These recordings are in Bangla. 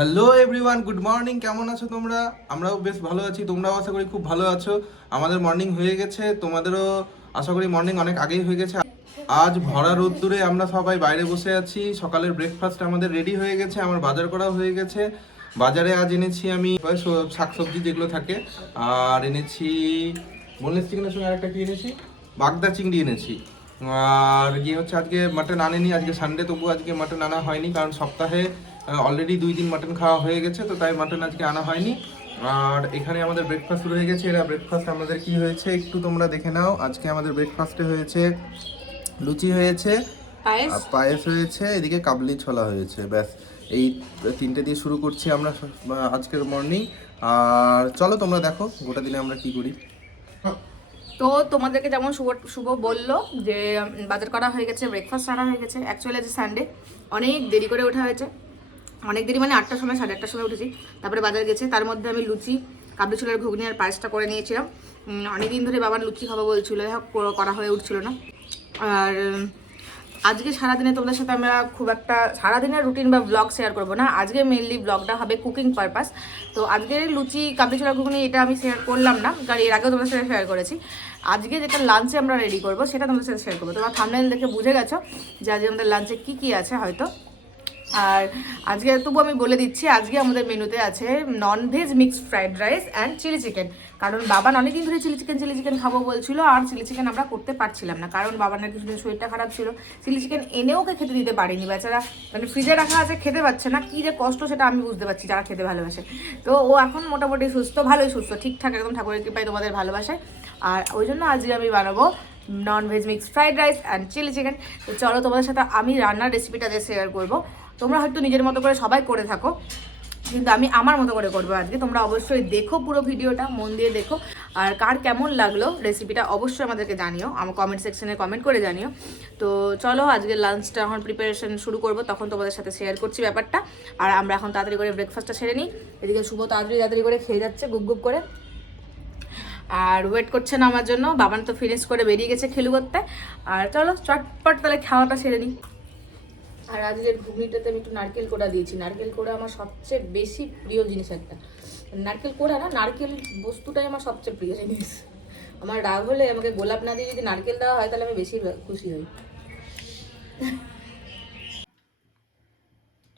Hello everyone, good morning. কেমন আছো তোমরা? আমরাও বেশ ভালো আছি, তোমরাও আশা করি খুব ভালো আছো। আমাদের মর্নিং হয়ে গেছে, তোমাদেরও আশা করি মর্নিং অনেক আগেই হয়ে গেছে। আজ ভরা রোদ্দুরে আমরা সবাই বাইরে বসে আছি। সকালের ব্রেকফাস্ট আমাদের রেডি হয়ে গেছে, আমার বাজার করা হয়ে গেছে। বাজারে আজ এনেছি আমি শাকসবজি যেগুলো থাকে, আর এনেছি বোনলেস চিকেনের সঙ্গে আরেকটা কি এনেছি, বাগদা চিংড়ি এনেছি। আর গিয়ে হচ্ছে আজকে মাটন আনেনি, আজকে সানডে, তবু আজকে মাটন আনা হয়নি কারণ সপ্তাহে অলরেডি 2 দিন মাটন খাওয়া হয়ে গেছে, তো তাই মাটন আজকে আনা হয়নি। আর এখানে আমাদের ব্রেকফাস্ট শুরু হয়ে গেছে। এরা ব্রেকফাস্ট আমাদের কি হয়েছে একটু তোমরা দেখে নাও। আজকে আমাদের ব্রেকফাস্টে হয়েছে লুচি হয়েছে, পায়েস। আর পায়েস হয়েছে, এদিকে কাবলি ছোলা হয়েছে। ব্যাস এই তিনটে দিয়ে শুরু করছি আমরা আজকের মর্নিং। আর চলো তোমরা দেখো গোটা দিনে আমরা কি করি। তো তোমাদেরকে যেমন শুভ শুভ বললো যে বাজার করা হয়ে গেছে, ব্রেকফাস্ট আনা হয়ে গেছে। অ্যাকচুয়ালি আজ সানডে, অনেক দেরি করে ওঠা হয়েছে। অনেক দেরি মানে 8টার সময়, 8:30টার সময় উঠেছি। তারপরে বাজার গেছে, তার মধ্যে আমি লুচি, কাবলি ছোলার ঘুগনি আর পায়েসটা করে নিয়েছিলাম। অনেকদিন ধরে বাবার লুচি খাবো বলছিল, করা হয়ে উঠছিল না। আর আজকে সারাদিনে তোমাদের সাথে আমরা খুব একটা সারাদিনের রুটিন বা ব্লগ শেয়ার করবো না। আজকে মেনলি ব্লগটা হবে কুকিং পারপাস। তো আজকে লুচি, কাবলি ছোলা ঘুগনি এটা আমি শেয়ার করলাম না, কারণ এর আগেও তোমাদের সাথে শেয়ার করেছি। আজকে যেটা লাঞ্চে আমরা রেডি করবো সেটা তোমাদের সাথে শেয়ার করবো। তোমরা থাম্বনেল দেখে বুঝে গেছো যে আজকে আমাদের লাঞ্চে কী কী আছে হয়তো। আর আজকে তবু আমি বলে দিচ্ছি, আজকে আমাদের মেনুতে আছে non veg mixed fried rice and chilli chicken. কারণ বাবা অনেকদিন ধরে চিলি চিকেন খাবো বলছিল, আর চিলি চিকেন আমরা করতে পারছিলাম না, কারণ বাবার না কিছুদিন শরীরটা খারাপ ছিল। চিলি চিকেন এনেও ওকে খেতে দিতে পারিনি, বেচারা মানে ফ্রিজে রাখা আছে, খেতে পাচ্ছে না। কী যে কষ্ট সেটা আমি বুঝতে পারছি, যারা খেতে ভালোবাসে। তো ও এখন মোটামুটি সুস্থ, ভালোই সুস্থ, ঠিকঠাক একদম, ঠাকুরের কৃপায়, তোমাদের ভালোবাসায়। আর ওই জন্য আজকে আমি বানাবো non veg mixed fried rice and chilli chicken. তো চলো তোমাদের সাথে আমি রান্নার রেসিপিটা দিয়ে শেয়ার করবো। তোমরা হয়তো নিজের মতো করে সবাই করে থাকো, কিন্তু আমি আমার মতো করে করবো আজকে। তোমরা অবশ্যই দেখো, পুরো ভিডিওটা মন দিয়ে দেখো। আর কার কেমন লাগলো রেসিপিটা অবশ্যই আমাদেরকে জানিও, আমার কমেন্ট সেকশনে কমেন্ট করে জানিও। তো চলো আজকে লাঞ্চটা এখন প্রিপারেশন শুরু করবো, তখন তোমাদের সাথে শেয়ার করছি ব্যাপারটা। আর আমরা এখন তাড়াতাড়ি করে ব্রেকফাস্টটা সেরে নিই। এদিকে শুভ তাড়াতাড়ি করে খেয়ে যাচ্ছে গুপ গুপ করে, আর ওয়েট করছে না আমার জন্য। বাবান তো ফিনিশ করে বেরিয়ে গেছে খেলু করতে। আর চলো চটপট তাহলে খাওয়াটা সেরে নিই। আর আজকের ঘুগনিটাতে আমি একটু নারকেল কোড়া দিয়েছি। নারকেল কোড়া আমার সবচেয়ে বেশি প্রিয় জিনিস একটা। নারকেল কোড়া না, নারকেল বস্তুটাই আমার সবচেয়ে প্রিয় জিনিস। আমার রাগ হলে আমাকে গোলাপ না দিয়ে যদি নারকেল দেওয়া হয় তাহলে আমি বেশি খুশি হই।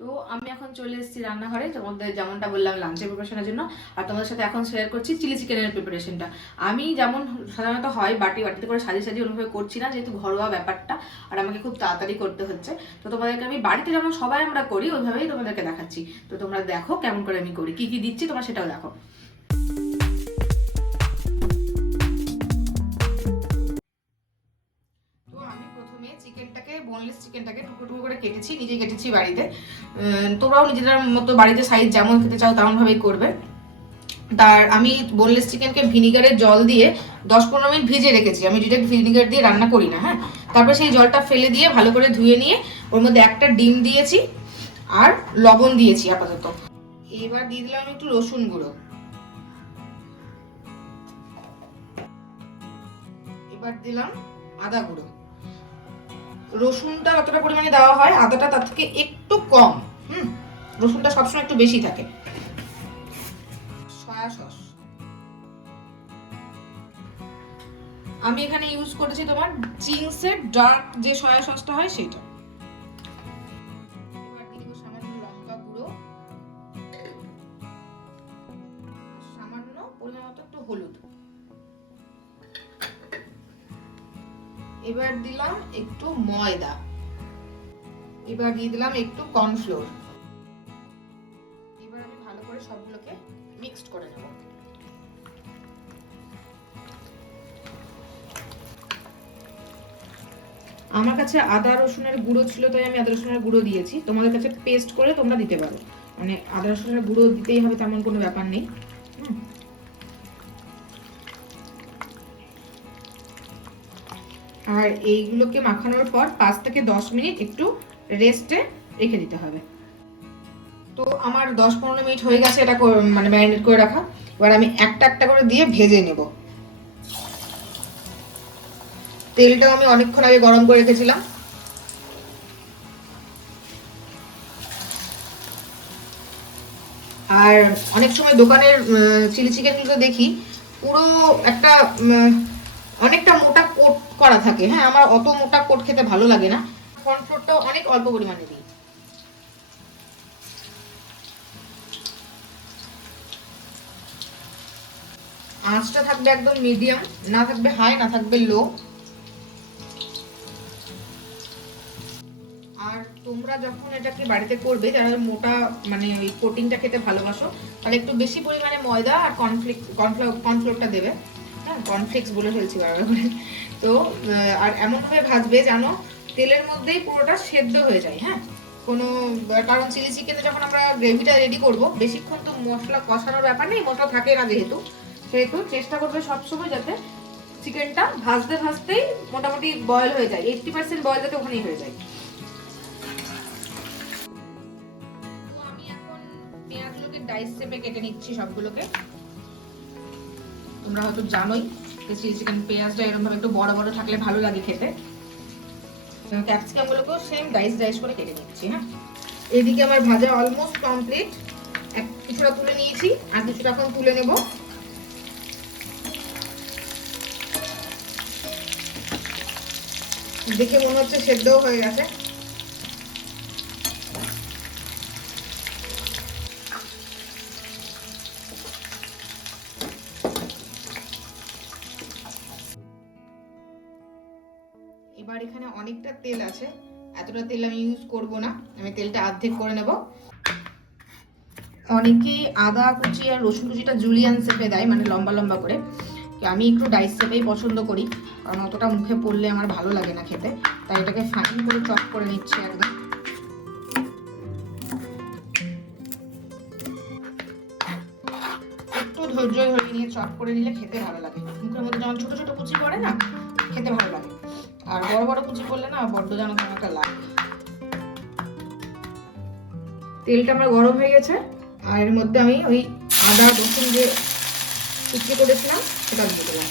তো আমি এখন চলে এসেছি রান্নাঘরে, তোমাদের যেমনটা বললাম লাঞ্চের প্রিপারেশনের জন্য। আর তোমাদের সাথে এখন শেয়ার করছি চিলি চিকেনের প্রিপারেশনটা। আমি যেমন সাধারণত হয় বাটিতে করে সাজিয়ে অনুভব করছি না, যেহেতু ঘরোয়া ব্যাপারটা আর আমাকে খুব তাড়াতাড়ি করতে হচ্ছে। তো তোমাদেরকে আমি বাড়িতে যেমন সবাই আমরা করি ওইভাবেই তোমাদেরকে দেখাচ্ছি। তো তোমরা দেখো কেমন করে আমি করি, কি কি দিচ্ছি তোমরা সেটাও দেখো। চিকেনটাকে, বোনলেস চিকেনটাকে টুকরো টুকরো করে কেটেছি, নিজেই কেটেছি বাড়িতে। তোমরাও নিজেদের মতো বাড়িতে সাইজ যেমন খেতে চাও তেমনভাবেই করবে। তার আমি বোনলেস চিকেনকে ভিনিগারের জল দিয়ে 10-15 মিনিট ভিজে রেখেছি। আমি ডিরেক্ট ভিনিগার দিয়ে রান্না করি না, হ্যাঁ। তারপরে সেই জলটা ফেলে দিয়ে ভালো করে ধুয়ে নিয়ে ওর মধ্যে একটা ডিম দিয়েছি আর লবণ দিয়েছি আপাতত। এবার দিয়ে দিলাম একটু রসুন গুঁড়ো, এবার দিলাম আদা গুঁড়ো। রসুনটা যতটা পরিমাণে দেওয়া হয়, আদাটা তার থেকে একটু কম। রসুনটা সবসময় একটু বেশি থাকে। সয়া সস আমি এখানে ইউজ করেছি তোমার চিংসের ডার্ক যে সয়া সসটা হয় সেটা। এবার দিয়ে দেবো সামান্য লঙ্কা গুঁড়ো, সামান্য পরিমাণ মতো একটু হলুদ। এবার দিলাম একটু ময়দা, এবার দিয়ে দিলাম একটু কর্নফ্লোর। এবার আমি ভালো করে সবগুলোকে মিক্সড করে নেব। আমার কাছে আদা রসুনের গুঁড়ো ছিল তাই আমি আদা রসুনের গুঁড়ো দিয়েছি। তোমাদের কাছে পেস্ট করে তোমরা দিতে পারো, মানে আদা রসুনের গুঁড়ো দিতেই হবে তেমন কোনো ব্যাপার নেই। আর এইগুলোকে মাখানোর পর 5 থেকে 10 মিনিট একটু রেস্টে রেখে দিতে হবে। তো আমার 10-15 মিনিট হয়ে গেছে এটা মানে ম্যারিনেট করে রাখা। এবার আমি একটা একটা করে দিয়ে ভেজে নেব। তেলটাও আমি অনেকক্ষণ আগে গরম করে রেখেছিলাম। আর অনেক সময় দোকানের চিলি চিকেনগুলো দেখি পুরো একটা অনেকটা মোটা কোট করা থাকে। হ্যাঁ, আমার অত মোটা কোট খেতে ভালো লাগে না। কর্নফ্লোরটাও অনেক অল্প পরিমাণে দিই। আঁচটা থাকবে একদম মিডিয়াম, না থাকবে হাই, না থাকবে লো। আর তোমরা যখন এটাকে বাড়িতে করবে, যারা মোটা মানে ওই কোটিংটা খেতে ভালোবাসো, তাহলে একটু বেশি পরিমাণে ময়দা আর কর্নফ্লোরটা দেবে। হ্যাঁ, কর্নফ্লেক্স বলে ফেলছি বারবার করে। তো আর এমনভাবে ভাজবে যেন তেলের মধ্যেই পুরোটা সেদ্ধ হয়ে যায়। হ্যাঁ, কোনো কারণ চিলি চিকেনে যখন আমরা গ্রেভিটা রেডি করব, বেশিক্ষণ তো মশলা কষানোর ব্যাপার নেই, মশলা থাকে না যেহেতু, সেহেতু চেষ্টা করবে সবসময় যাতে চিকেনটা ভাজতে ভাজতেই মোটামুটি বয়েল হয়ে যায়, 80% বয়েল যাতে ওখানেই হয়ে যায়। আমি এখন পেঁয়াজগুলোকে ডাইস শেপে কেটে নিচ্ছি সবগুলোকে। তোমরা হয়তো জানোই যে চিলি চিকেন পেঁয়াজটা এরকম ভাবে একটু বড় বড় থাকলে ভালো লাগে খেতে। ক্যাপসিকাম গুলোকেও সেম ডাইস ডাইস করে কেটে নিচ্ছি। হ্যাঁ, এদিকে আমার ভাজা অলমোস্ট কমপ্লিট। কিছুটা তুলে নিয়েছি, আর কিছুটা এখন তুলে নেব। দেখে মনে হচ্ছে সেদ্ধও হয়ে গেছে। এবার এখানে অনেকটা তেল আছে, এতটা তেল আমি ইউজ করব না, আমি তেলটা অর্ধেক করে নেব। অনেকেই আদা কুচি আর রসুন কুচিটা জুলিয়ান শেপে দেয়, মানে লম্বা লম্বা করে। আমি একটু ডাইস শেপেই পছন্দ করি, কারণ অতটা মুখে পড়লে আমার ভালো লাগে না খেতে। তাই এটাকে ফাইন করে চপ করে নিচ্ছি একদম। একটু ধৈর্য ধরে নিয়ে চপ করে নিলে খেতে ভালো লাগে। মুখের মধ্যে যখন ছোট ছোট কুচি পড়ে না, খেতে ভালো লাগে। আর বড় বড় কুচি করলে না বড্ড যেন কেমন একটা লাগে। তেলটা আমার গরম হয়ে গেছে, আর এর মধ্যে আমি ওই আদা রসুন যে কুচি করেছিলাম সেটা দিয়ে দিলাম।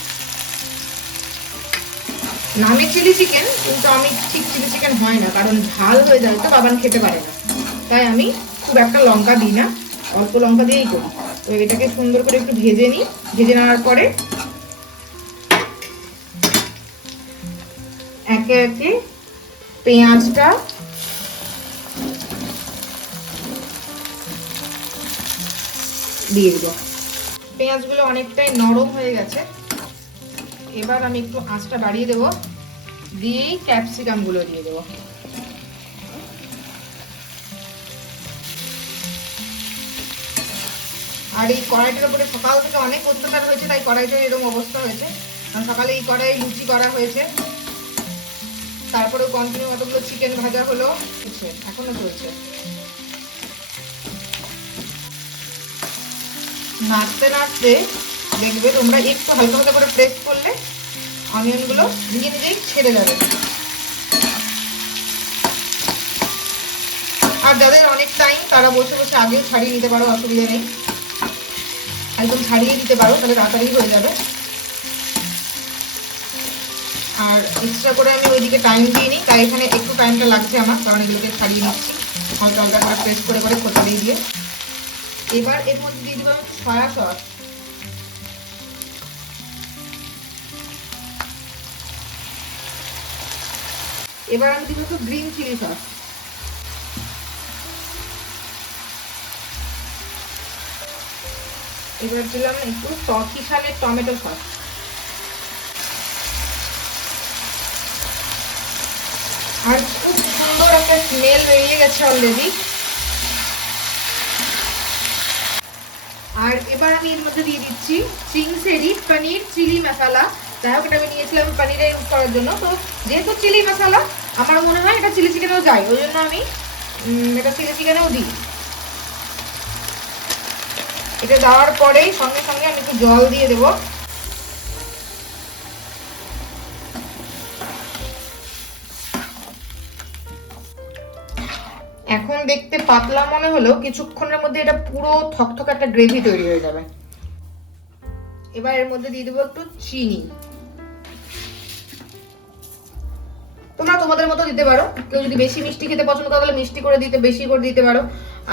নামে চিলি চিকেন, কিন্তু আমি ঠিক চিলি চিকেন হয় না, কারণ ঝাল হয়ে যায় তো, বাবান খেতে পারে না। তাই আমি খুব একটা লঙ্কা দিই না, অল্প লঙ্কা দিয়েই করি। তো এটাকে সুন্দর করে একটু ভেজে নিই। ভেজে নেওয়ার পরে একে একে পেঁয়াজটা দিয়ে দেবো। পেঁয়াজগুলো অনেকটাই নরম হয়ে গেছে, এবার আমি একটু আঁচটা বাড়িয়ে দেবো, দিয়েই ক্যাপসিকাম গুলো দিয়ে দেবো। আর এই কড়াইটার উপরে সকাল থেকে অনেক অত্যাচার হয়েছে, তাই কড়াইটা এরকম অবস্থা হয়েছে। কারণ সকালে এই কড়াই লুচি করা হয়েছে, তারপরে কন্টিনিউ কতগুলো চিকেন ভাজা হলো, এখনো চলছে। নাড়তে নাড়তে দেখবে তোমরা একটু হালকা হালকা করে প্রেস করলে অনিয়ন গুলো নিজে নিজেই ছেড়ে যাবে। আর যাদের অনেক টাইম, তারা বসে বসে আগেও ছাড়িয়ে নিতে পারো, অসুবিধা নেই। একদম ছাড়িয়ে দিতে পারো, তাহলে তাড়াতাড়ি হয়ে যাবে। আর এক্সট্রা করে আমি ওইদিকে টাইম দিয়ে নিই, তাই এখানে একটু টাইমটা লাগছে আমার, কারণ এগুলোকে ছাড়িয়ে নিচ্ছি হালকা হালকা করে প্রেস করে করে খোঁচা দিয়ে দিয়ে। এবার এর মধ্যে দিয়ে দিব আমি সয়া সস। এবার আমি দিব একটু গ্রিন চিলি সস। এবার দিলাম একটু টকিশালের টমেটো সস। আর খুব সুন্দর একটা স্মেল বেরিয়ে গেছে অলরেডি। আর এবার আমি এর মধ্যে দিয়ে দিচ্ছি চিংসেরি পনির চিলি মশলা। যাই হোক, এটা আমি নিয়েছিলাম পনিরে ইউজ করার জন্য, তো যেহেতু চিলি মশলা আমার মনে হয় এটা চিলি চিকেনেও যায়, ওই জন্য আমি এটা চিলি চিকেনেও দিই। এটা দেওয়ার পরেই সঙ্গে সঙ্গে আমি একটু জল দিয়ে দেবো। এখন দেখতে পাতলা মনে হলেও কিছুক্ষণের মধ্যে এটা পুরো থকথক একটা গ্রেভি তৈরি হয়ে যাবে। এবার এর মধ্যে দিয়ে দেবো একটু চিনি। তোমরা তোমাদের মতো দিতে পারো, কেউ যদি বেশি মিষ্টি খেতে পছন্দ করো তাহলে মিষ্টি করে দিতে, বেশি করে দিতে পারো।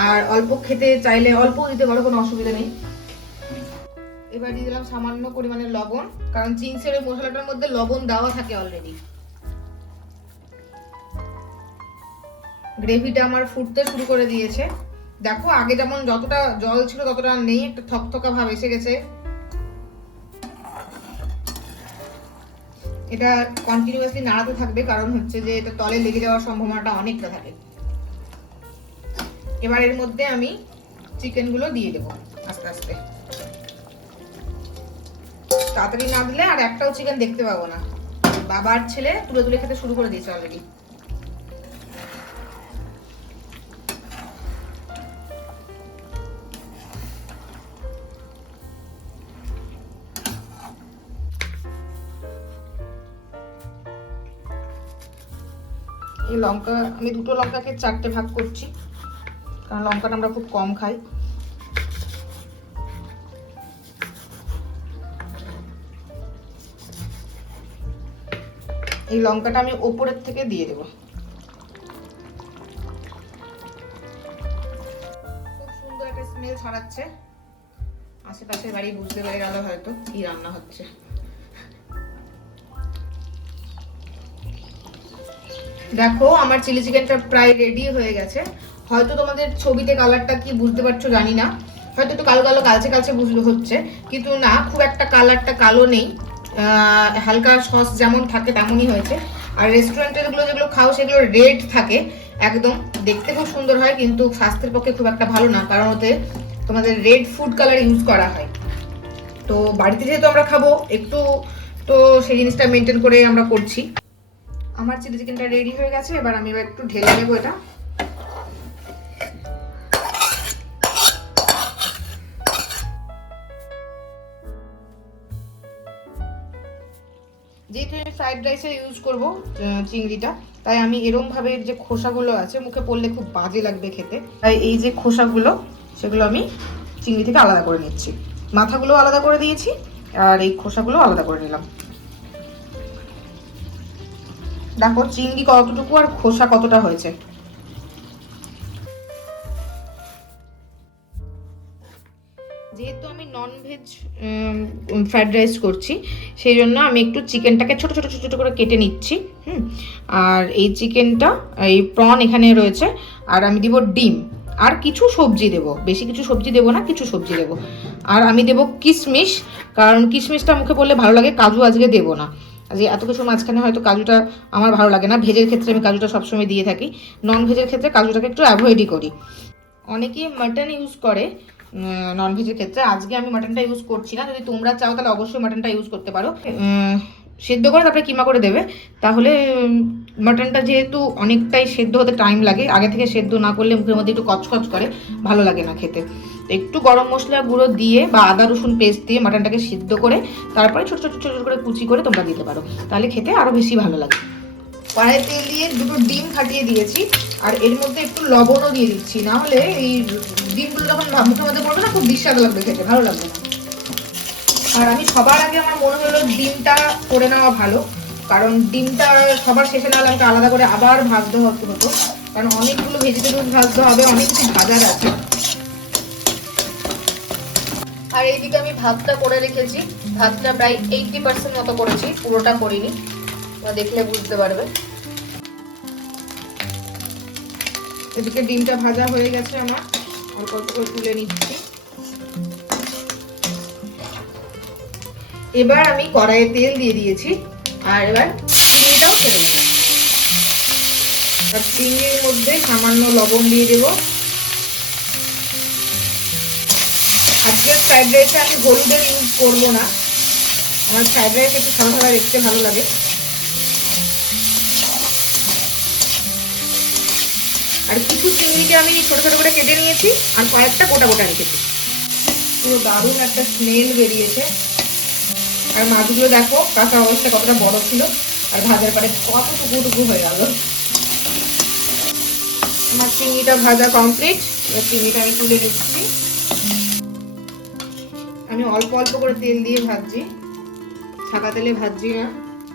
আর অল্প খেতে চাইলে অল্প দিতে পারো, কোনো অসুবিধা নেই। এবার দিয়ে দিলাম সামান্য পরিমাণে লবণ, কারণ চিংসের ওই মশলাটার মধ্যে লবণ দেওয়া থাকে অলরেডি। গ্রেভিটা আমার ফুটতে শুরু করে দিয়েছে। দেখো আগে যেমন যতটা জল ছিল ততটা নেই, একটা থকথকা ভাব এসে গেছে। এটা কন্টিনিউয়াসলি নাড়াতে থাকবে, কারণ হচ্ছে যে এটা তলে লেগে যাওয়ার সম্ভাবনাটা অনেকটা থাকে। এবার এর মধ্যে আমি চিকেনগুলো দিয়ে দেবো আস্তে আস্তে। তাড়াতাড়ি না দিলে আর একটাও চিকেন দেখতে পাবো না। বাবার ছেলে তুলে তুলে খেতে শুরু করে দিয়েছে অলরেডি। এই লঙ্কা আমি 2টো লঙ্কাকে 4টে ভাগ করছি, কারণ লঙ্কাটা আমরা খুব কম খাই। এই লঙ্কাটা আমি ওপরের থেকে দিয়ে দেব। খুব সুন্দর একটা স্মেল ছড়াচ্ছে, আশেপাশের বাড়ি বুঝতে পেরে গেল হয়তো কি রান্না হচ্ছে। দেখো আমার চিলি চিকেনটা প্রায় রেডি হয়ে গেছে। হয়তো তোমাদের ছবিতে কালারটা কি বুঝতে পারছো জানি না, হয়তো একটু কালো কালো কালচে কালচে বুঝতে হচ্ছে, কিন্তু না, খুব একটা কালারটা কালো নেই, হালকা সস যেমন থাকে তেমনই হয়েছে। আর রেস্টুরেন্টের যেগুলো খাও সেগুলো রেড থাকে একদম, দেখতে খুব সুন্দর হয়, কিন্তু স্বাস্থ্যের পক্ষে খুব একটা ভালো না, কারণ ওতে তোমাদের রেড ফুড কালার ইউজ করা হয়। তো বাড়িতে যেহেতু আমরা খাবো একটু, তো সেই জিনিসটা মেনটেন করে আমরা করছি। আমার চিলি চিকেনটা রেডি হয়ে গেছে। এবার আমি একটু ঢেলে নেবো এটা। যেহেতু আমি ফ্রাইড রাইসে ইউজ করব চিংড়িটা, তাই আমি এরম ভাবে যে খোসাগুলো আছে মুখে পড়লে খুব বাজে লাগবে খেতে, তাই এই যে খোসাগুলো সেগুলো আমি চিংড়ি থেকে আলাদা করে নিচ্ছি। মাথাগুলো আলাদা করে দিয়েছি আর এই খোসাগুলো আলাদা করে নিলাম। দেখো চিংড়ি কতটুকু আর খোসা কতটা হয়েছে। যেহেতু আমি নন ভেজ ফ্রাইড রাইস করছি, সেই জন্য আমি একটু চিকেনটাকে ছোট ছোট ছোট ছোট করে কেটে নিচ্ছি। আর এই চিকেনটা, এই প্রন এখানে রয়েছে, আর আমি দিব ডিম আর কিছু সবজি দেব, বেশি কিছু সবজি দেব না, কিছু সবজি দেব। আর আমি দেব কিশমিশ, কারণ কিশমিশটা মুখে পড়লে ভালো লাগে, কাজু আজকে দেবো না। আজকে এত কিছু মাঝখানে হয়তো কাজুটা আমার ভালো লাগে না। ভেজের ক্ষেত্রে আমি কাজুটা সবসময় দিয়ে থাকি, নন ভেজের ক্ষেত্রে কাজুটাকে একটু অ্যাভয়েডই করি। অনেকেই মাটন ইউজ করে নন ভেজের ক্ষেত্রে, আজকে আমি মাটনটা ইউজ করছি না। যদি তোমরা চাও তাহলে অবশ্যই মাটনটা ইউজ করতে পারো। সেদ্ধ করে তারপরে কিমা করে দেবে, তাহলে মাটনটা যেহেতু অনেকটাই সেদ্ধ হতে টাইম লাগে, আগে থেকে সেদ্ধ না করলে মুখের মধ্যে একটু কচকচ করে, ভালো লাগে না খেতে। একটু গরম মশলা গুঁড়ো দিয়ে বা আদা রসুন পেস্ট দিয়ে মাটনটাকে সিদ্ধ করে তারপরে ছোট ছোট ছোট করে কুচি করে তোমরা দিতে পারো, তাহলে খেতে আরও বেশি ভালো লাগে। কড়াই তেল দিয়ে 2টো ডিম ফাটিয়ে দিয়েছি, আর এর মধ্যে একটু লবণও দিয়ে দিচ্ছি, না হলে এই ডিমগুলো যখন মুখের মধ্যে পড়বে না খুব বিস্বাদ লাগবে খেতে, ভালো লাগবে না। আর আমি সবার আগে আমার মনে হলো ডিমটা করে নেওয়া ভালো, কারণ ডিমটা সবার শেষে না হলে আমাকে আলাদা করে আবার ভাজতে হতো, কারণ অনেকগুলো ভেজিটেবল ভাজতে হবে, অনেক কিছু ভাজার আছে। আর এইদিকে আমি ভাতটা করে রেখেছি, ভাতটা প্রায় 80% মতো করেছি, পুরোটা করিনি, দেখলে বুঝতে পারবে। এদিকে ডিমটা ভাজা হয়ে গেছে আমার, অল্প অল্প করে তুলে নিচ্ছি। এবার আমি কড়াইয়ে তেল দিয়ে দিয়েছি, আর এবার চিংড়িটাও ছেড়ে দেবো। চিংড়ির মধ্যে সামান্য লবণ দিয়ে দেবো। আজকের ফ্রাইড রাইসে আমি হলুদের ইউজ করবো না, আমার ফ্রাইড রাইস একটু সাদা সাদা দেখতে ভালো লাগে। আর কিছু চিংড়িকে আমি ছোট ছোট করে কেটে নিয়েছি, আর কয়েকটা গোটা গোটা রেখেছি। পুরো দারুণ একটা স্মেল বেরিয়েছে। আর মাছগুলো দেখো কাঁচা অবস্থা কতটা বড় ছিল, আর ভাজার পরে কত টুকু হয়ে গেল। আমার চিংড়িটা ভাজা কমপ্লিট, এবার চিংড়িটা আমি তুলে নিচ্ছি। আমি অল্প অল্প করে তেল দিয়ে ভাজছি, ছাকা তেলে ভাজছি না।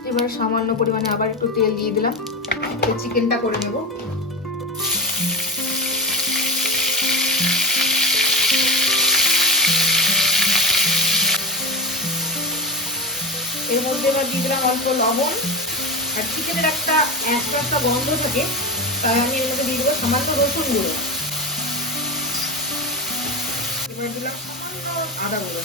এবার সামান্য পরিমাণে আবার একটু তেল দিয়ে দিলাম, চিকেনটা করে নেব। অল্প লবণ, আর চিকেনের একটা একটা গন্ধ থাকে, তাই আমি এর মধ্যে দিয়ে দেবো সামান্য রসুন গুঁড়ো। এবার দিলাম সামান্য আদা গুঁড়ো।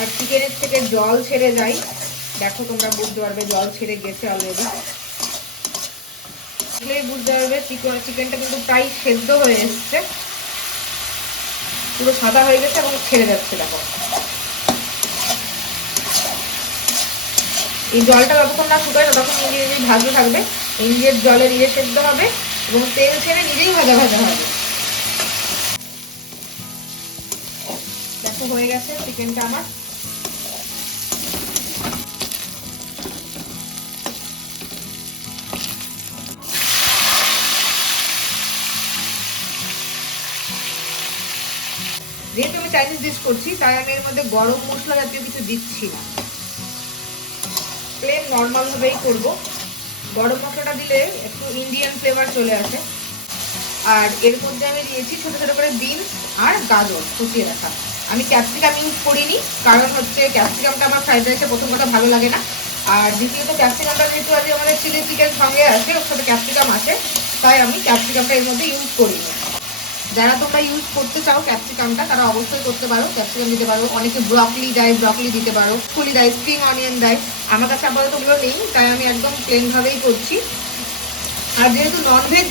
আর চিকেনের থেকে জল ছেড়ে যায়, দেখো তোমরা বুঝতে পারবে জল ছেড়ে গেছে অলরেডি। বুঝতে পারবে চিকেনটা কিন্তু প্রায় সেদ্ধ হয়ে এসছে, পুরো সাদা হয়ে গেছে এবং ছেড়ে যাচ্ছে। দেখো এই জলটা যতক্ষণ না শুকায় ততক্ষণ নিজে নিজেই ভাজতে থাকবে, নিজের জলে নিজে সেদ্ধ হবে এবং তেল ছেড়ে নিজেই ভাজা ভাজা হবে। দেখো হয়ে গেছে চিকেনটা আমার। যেহেতু আমি চাইনিজ ডিশ করছি তাই আমি এর মধ্যে গরম মশলা জাতীয় কিছু দিচ্ছি না, প্লেন নর্মাল ভাবেই করবো। গরম মশলাটা দিলে একটু ইন্ডিয়ান ফ্লেভার চলে আসে। আর এর মধ্যে আমি দিয়েছি ছোট ছোট করে বিনস আর গাজর কুচিয়ে রাখা। আমি ক্যাপসিকাম ইউজ করিনি, কারণ হচ্ছে ক্যাপসিকামটা আমার ফ্রাইড রাইসে প্রথম কথা ভালো লাগে না, আর দ্বিতীয়ত ক্যাপসিকামটা যেহেতু আজ আমাদের চিলি চিকেন সঙ্গে আসে, ওর সাথে ক্যাপসিকাম আসে, তাই আমি ক্যাপসিকামটা এর মধ্যে ইউজ করিনি। যারা তোমরা ইউজ করতে চাও ক্যাপসিকামটা তারা অবশ্যই করতে পারো, ক্যাপসিকাম দিতে পারো। অনেকে ব্রকলি দেয়, ব্রকলি দিতে পারো, ফুলি দেয়, স্প্রিং অনিয়ন দেয়। আমার কাছে আপাতত ওগুলো নেই, তাই আমি একদম প্লেনভাবেই করছি। আর যেহেতু ননভেজ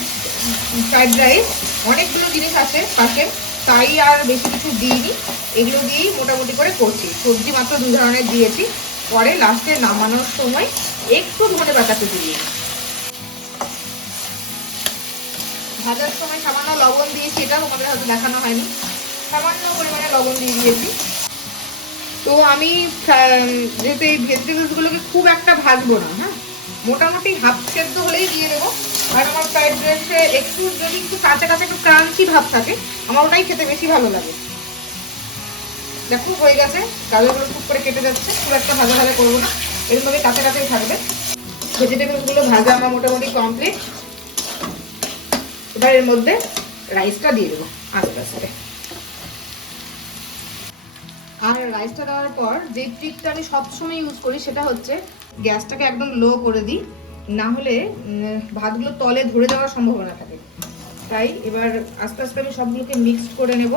ফ্রাইড রাইস অনেকগুলো জিনিস আছে পাশে, তাই আর বেশি কিছু দিইনি, এগুলো দিয়েই মোটামুটি করে করছি। সবজি মাত্র 2 ধরনের দিয়েছি, পরে লাস্টে নামানোর সময় একটু ধনেপাতা কুচি দিই। ভাজার সময় সামান্য লবণ দিয়েছি, এটা তোমাদের হয়তো দেখানো হয়নি, সামান্য পরিমাণে লবণ দিয়ে দিয়েছি। তো আমি যেহেতু এই ভেজিটেবলসগুলোকে খুব একটা ভাজবো না, হ্যাঁ, মোটামুটি হাফ সেদ্ধ হলেই দিয়ে দেবো। আর আমার ফ্রাইড রাইসে একটু যদি একটু কাঁচা কাঁচা একটু ক্রাঞ্চি ভাব থাকে, আমার ওটাই খেতে বেশি ভালো লাগে। দেখো হয়ে গেছে, গাজরগুলো খুব করে কেটে যাচ্ছে, খুব একটা ভাজা ভাজা করবো না, এর মধ্যে কাঁচা কাঁচাই থাকবে। ভেজিটেবলসগুলো ভাজা আমার মোটামুটি কমপ্লিট। এবার এর মধ্যে রাইসটা দিয়ে দেবো আস্তে আস্তে। আর রাইসটা দেওয়ার পর যে ট্রিকটা আমি সবসময় ইউজ করি সেটা হচ্ছে গ্যাসটাকে একদম লো করে দিই, না হলে ভাতগুলো তলে ধরে যাওয়ার সম্ভাবনা থাকে। তাই এবার আস্তে আস্তে আমি সবগুলোকে মিক্সড করে নেব,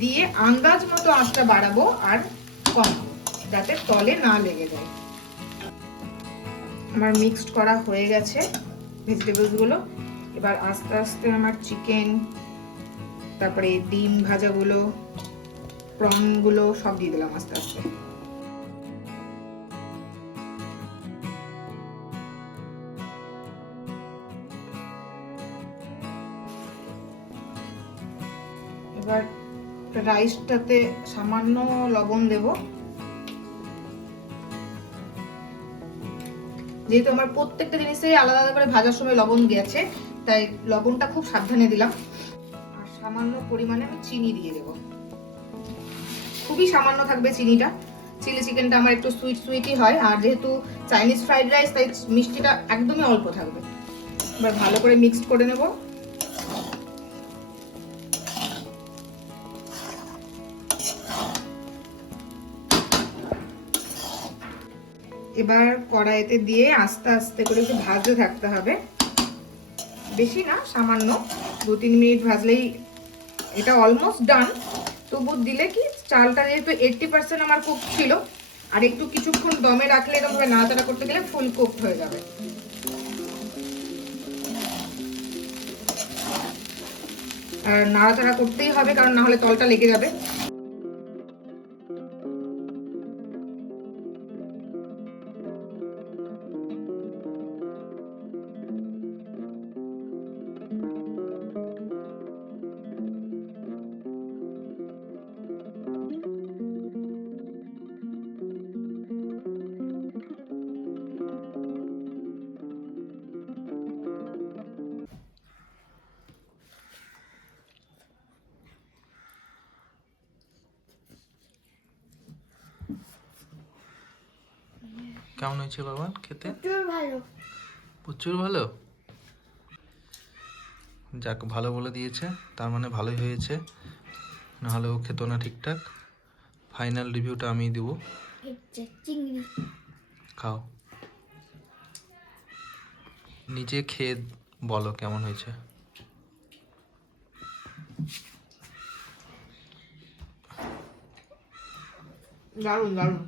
দিয়ে আন্দাজ মতো আঁচটা বাড়াবো আর কমাবো, যাতে তলে না লেগে যায়। আমার মিক্সড করা হয়ে গেছে ভেজিটেবলসগুলো। এবার আস্তে আস্তে আমার চিকেন, তারপরে ডিম ভাজাগুলো, প্রনগুলো সব দিয়ে দিলাম আস্তে আস্তে। এবার রাইসটাতে সামান্য লবণ দেব, যেহেতু আমার প্রত্যেকটা জিনিসে আলাদা আলাদা করে ভাজার সময় লবণ গেছে, তাই লবণটা খুব সাবধানে দিলাম। আর সামান্য পরিমাণে আমি চিনি দিয়ে দেবো, খুবই সামান্য থাকবে চিনিটা। চিলি চিকেনটা আমার একটু সুইট সুইটই হয়, আর যেহেতু চাইনিজ ফ্রাইড রাইস তাই মিষ্টিটা একদমই অল্প থাকবে। এবার ভালো করে মিক্সড করে নেব। এবার কড়াইতে দিয়ে আস্তে আস্তে করে একটু ভাজতে থাকতে হবে, বেশি না, সামান্য 2-3 মিনিট ভাজলেই এটা অলমোস্ট ডান। তবু দিলে কি, চালটা যেহেতু 80% আমার কুক ছিল, আর একটু কিছুক্ষণ দমে রাখলে এরকম ভাবে নাড়াচাড়া করতে গেলে ফুল কুকড হয়ে যাবে। আর নাড়াচাড়া করতেই হবে, কারণ না হলে তলটা লেগে যাবে। কেমন হয়েছে বাবা খেতে? ভালো। প্রচুর ভালো। যাক, ভালো বলে দিয়েছে, তার মানে ভালোই হয়েছে, নাহলে ও খেত না ঠিকঠাক। ফাইনাল রিভিউটা আমি দেবো। হচ্ছে চিংড়ি। খাও, নিজে খেয়ে বলো কেমন হয়েছে। দারুণ দারুণ।